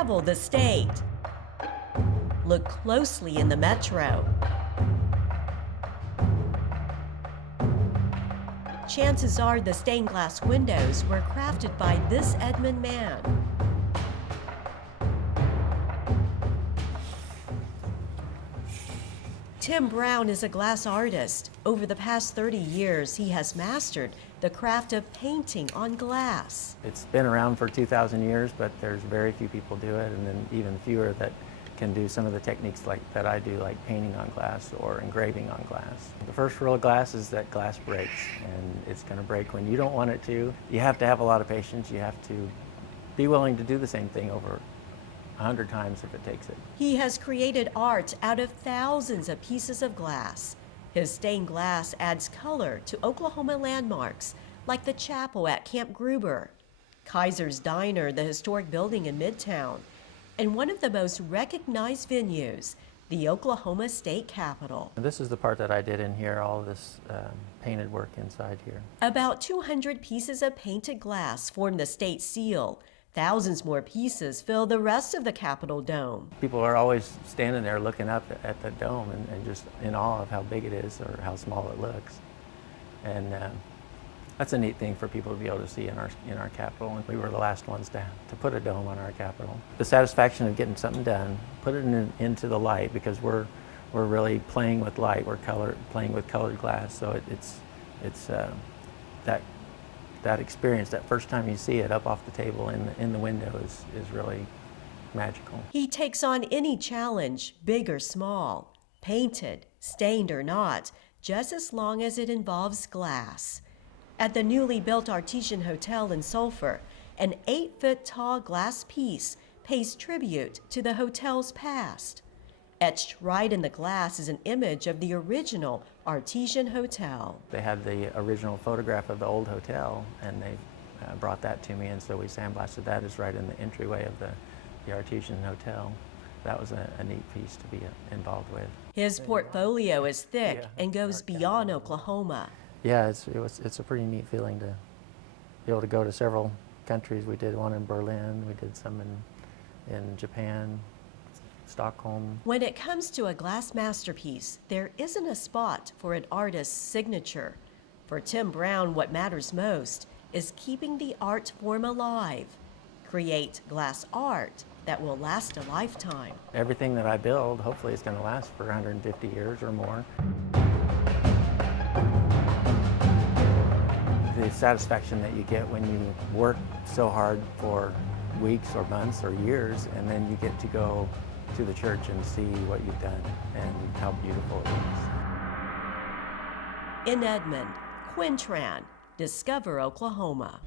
travel the state. Look closely in the metro. Chances are the stained glass windows were crafted by this Edmund man. Tim Brown is a glass artist. Over the past 30 years, he has mastered the craft of painting on glass. It's been around for 2,000 years, but there's very few people do it, and then even fewer that can do some of the techniques that I do, like painting on glass or engraving on glass. The first rule of glass is that glass breaks, and it's going to break when you don't want it to. You have to have a lot of patience. You have to be willing to do the same thing over 100 times if it takes it. He has created art out of thousands of pieces of glass. His stained glass adds color to Oklahoma landmarks like the chapel at Camp Gruber, Kaiser's Diner, the historic building in Midtown, and one of the most recognized venues, the Oklahoma State Capitol. And this is the part that I did in here, all of this painted work inside here. About 200 pieces of painted glass form the state seal. Thousands more pieces fill the rest of the Capitol dome. People are always standing there looking up at the dome and just in awe of how big it is or how small it looks. And that's a neat thing for people to be able to see in our Capitol. And we were the last ones to put a dome on our Capitol. The satisfaction of getting something done, put it into the light, because we're really playing with light. We're playing with colored glass, so it's that experience, that first time you see it up off the table in the window is really magical. He takes on any challenge, big or small, painted, stained or not, just as long as it involves glass. At the newly built Artesian Hotel in Sulphur, an 8-foot-tall glass piece pays tribute to the hotel's past. Etched right in the glass is an image of the original Artesian Hotel. They had the original photograph of the old hotel, and they brought that to me, and so we sandblasted that. Is right in the entryway of the Artesian Hotel. That was a neat piece to be involved with. His portfolio is thick and goes beyond Oklahoma. Yeah, it's a pretty neat feeling to be able to go to several countries. We did one in Berlin, we did some in Japan, Stockholm. When it comes to a glass masterpiece, there isn't a spot for an artist's signature. For Tim Brown, what matters most is keeping the art form alive. Create glass art that will last a lifetime. Everything that I build, hopefully, is going to last for 150 years or more. The satisfaction that you get when you work so hard for weeks or months or years, and then you get to go to the church and see what you've done and how beautiful it is. In Edmond, Quintran, discover Oklahoma.